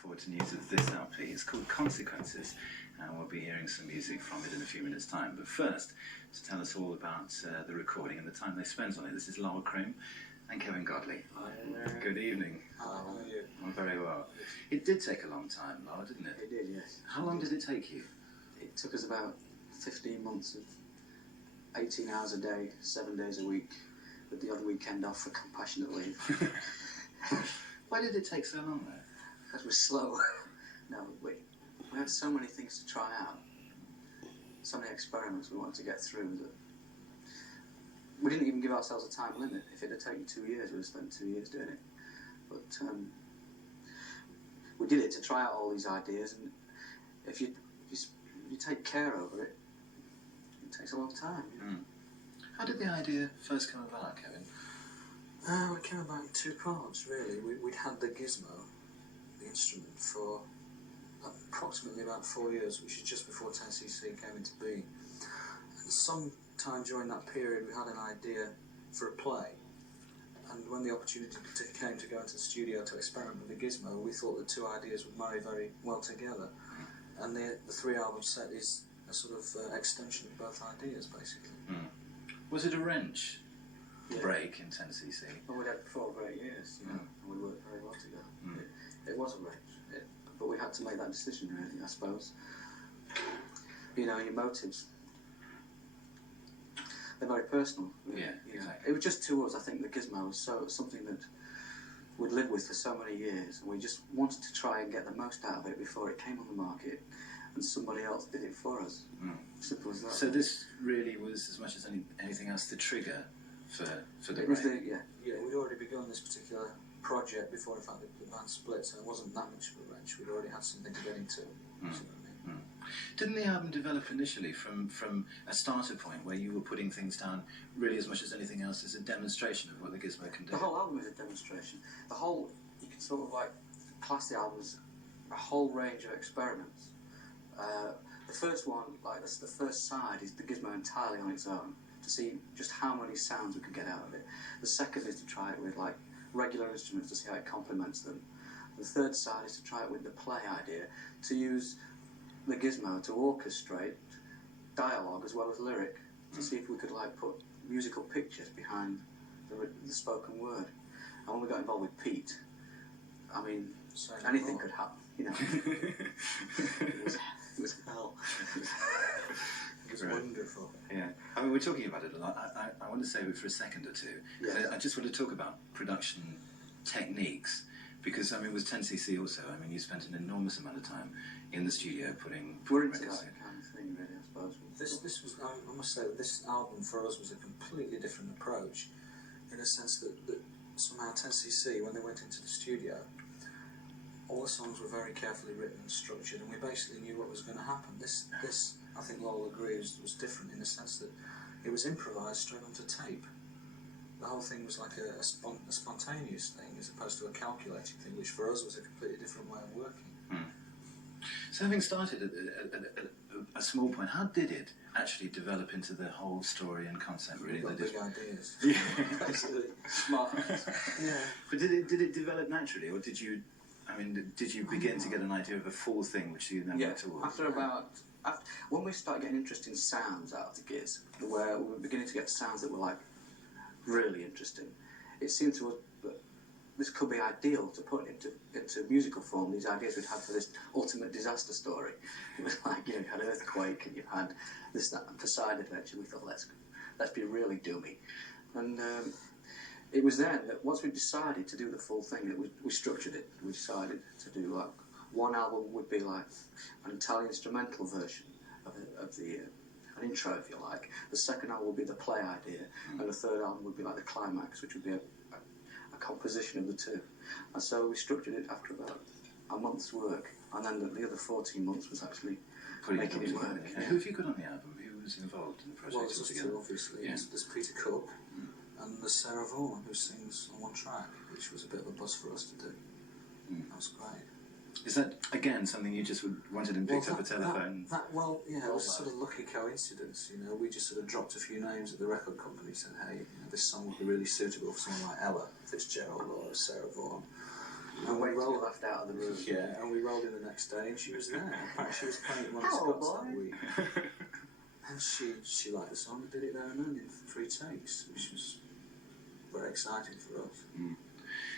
forward to news of this LP. It's called Consequences, and we'll be hearing some music from it in a few minutes' time. But first, to tell us all about the recording and the time they spent on it, this is Creme and Kevin Godley. Hi. Good evening. How are you? I'm very well. It did take a long time, Laura, didn't it? It did, yes. How long did it take you? It took us about 15 months of 18 hours a day, 7 days a week, with the odd weekend off for compassionate leave. Why did it take so long, though? Because we're slow. No, we had so many things to try out, so many experiments we wanted to get through that we didn't even give ourselves a time limit. If it had taken 2 years, we'd have spent 2 years doing it. But we did it to try out all these ideas, and if you take care over it, it takes a long time. Mm. How did the idea first come about, Kevin? It came about in two parts, really. We'd had the gizmo, the instrument, for approximately about 4 years, which is just before 10cc came into being. And sometime during that period, we had an idea for a play. And when the opportunity came to go into the studio to experiment with the gizmo, we thought the two ideas would marry very well together. And the three-album set is a sort of extension of both ideas, basically. Mm. Was it a wrench? Yeah. Break in 10cc. Well, we'd had 4 great years, and we worked very well together. Mm. It was a wrench, but we had to make that decision, really, I suppose. You know, your motives, they're very personal. Really. Yeah, You know, exactly. it was just to us. I think the gizmo was something that we'd lived with for so many years, and we just wanted to try and get the most out of it before it came on the market, and somebody else did it for us. Mm. Simple as that. So this really was, as much as anything else, the trigger for the It was break. Yeah, we'd already begun this particular project before, in fact, the band split, so it wasn't that much of a wrench. We'd already had something to get into. Mm. So, I mean. Didn't the album develop initially from a starter point where you were putting things down really as much as anything else as a demonstration of what the gizmo can do? The whole album is a demonstration. You can sort of like class the album as a whole range of experiments. The first one, like the first side, is the gizmo entirely on its own, to see just how many sounds we could get out of it. The second is to try it with like regular instruments to see how it complements them. The third side is to try it with the play idea, to use the gizmo to orchestrate dialogue as well as lyric, to see if we could like put musical pictures behind the spoken word. And when we got involved with Pete, I mean, anything could happen, you know. It was hell. It was wonderful. Yeah, I mean, we're talking about it a lot. I want to save it for a second or two. Yeah. I just want to talk about production techniques, because, I mean, with 10cc also, I mean, you spent an enormous amount of time in the studio putting We're into records that in. kind of thing, really, I suppose. This was, I must say, that this album for us was a completely different approach, in a sense that somehow 10cc, when they went into the studio, all the songs were very carefully written and structured, and we basically knew what was going to happen. This I think Lowell agrees, was different in the sense that it was improvised straight onto tape. The whole thing was like a spontaneous thing as opposed to a calculated thing, which for us was a completely different way of working. Mm. So having started at a small point, how did it actually develop into the whole story and concept, really? We got big ideas. Yeah. Basically, smart. Yeah. But did it develop naturally, or did you begin to get an idea of a full thing which you then Yeah, worked towards? when we started getting interesting sounds out of the giz, where we were beginning to get sounds that were like really interesting, it seemed to us that this could be ideal to put into musical form, these ideas we'd had for this ultimate disaster story. It was like, you know, you had Earthquake and you had this, that, and Poseidon Adventure. We thought, let's be really doomy. And it was then that once we decided to do the full thing, that we structured it. We decided to do like, one album would be like an entirely instrumental version of an intro, if you like. The second album would be the play idea, and the third album would be like the climax, which would be a composition of the two. And so we structured it after about a month's work, and then the other 14 months was actually making it work. Yeah. Who have you got on the album? Who was involved in the project Well, it's us altogether? two, obviously. Yeah. There's Peter Cook and there's Sarah Vaughan, who sings on one track, which was a bit of a buzz for us to do. That was great. Is that, again, something you just wanted and picked up a telephone? Yeah, it was a sort of lucky coincidence, you know. We just sort of dropped a few names at the record company, said, hey, you know, this song would be really suitable for someone like Ella Fitzgerald or Sarah Vaughan. And we wait till rolled left out of the room. Yeah, and we rolled in the next day, and she was there. In fact, she was playing at one of Hello, Scott's that boy. week. And she liked the song and did it there and then in 3 takes, which was very exciting for us.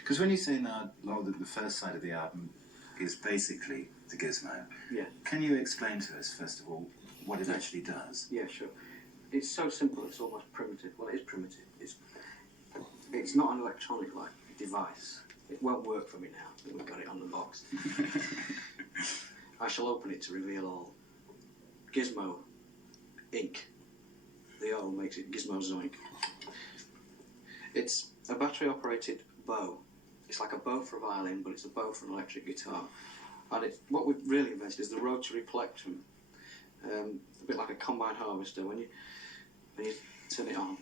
Because when you say now, Lowell, that the first side of the album is basically the gizmo, Yeah. can you explain to us, first of all, what it actually does? Yeah, sure. It's so simple, it's almost primitive. Well, it is primitive. It's not an electronic like device. It won't work for me now that we've got it on the box. I shall open it to reveal all. Gizmo Inc. The O makes it Gizmo Zoink. It's a battery-operated bow. It's like a bow for a violin, but it's a bow for an electric guitar. And what we've really invented is the rotary plectrum. A bit like a combine harvester. When you turn it on,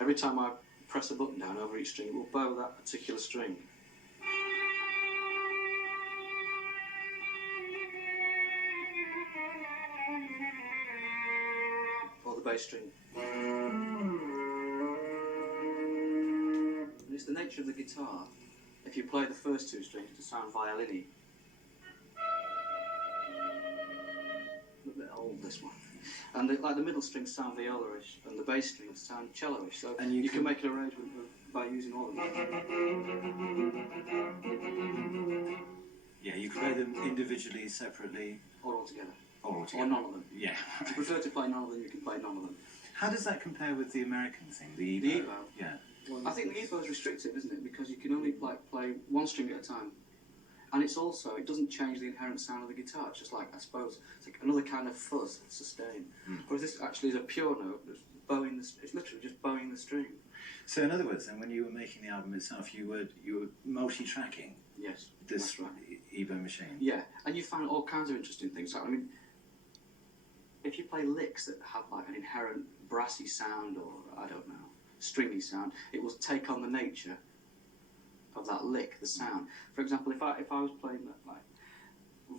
every time I press a button down over each string, it will bow that particular string. Or the bass string. And it's the nature of the guitar, if you play the first 2 strings to sound violin-y. A bit old, this one. And the middle strings sound viola-ish, and the bass strings sound cello-ish. So And you can make an arrangement by using all of them. Yeah, you play them individually, separately, Or all together. or Or together. none of them. Yeah. If you prefer to play none of them, you can play none of them. How does that compare with the American thing, the Evo? The Evo? Yeah. I think the Evo is restrictive, isn't it? Because you can only play 1 string at a time. And it doesn't change the inherent sound of the guitar. It's just like, I suppose, it's like another kind of fuzz, sustain. Whereas this actually is a pure note that's bowing it's literally just bowing the string. So in other words, then, when you were making the album itself, you were multi-tracking Yes. this that's right. Evo machine. Yeah, and you find all kinds of interesting things. I mean, if you play licks that have like an inherent brassy sound or, I don't know, stringy sound, it will take on the nature of that lick, the sound. For example, if I was playing like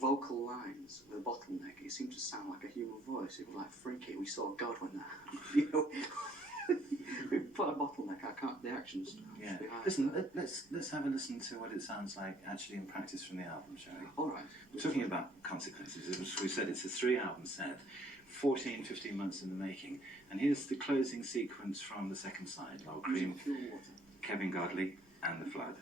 vocal lines with a bottleneck, it seemed to sound like a human voice. It was like freaky. We saw God when that happened. You know, we put a bottleneck. I can't. The actions. Yeah. behind Listen, that. let's have a listen to what it sounds like actually in practice from the album, shall we? All right. We're talking about consequences. As we said, it's a 3-album set, 15 months in the making. And here's the closing sequence from the second side, Lowell Creme, Pure water. Kevin Godley, and The Flood.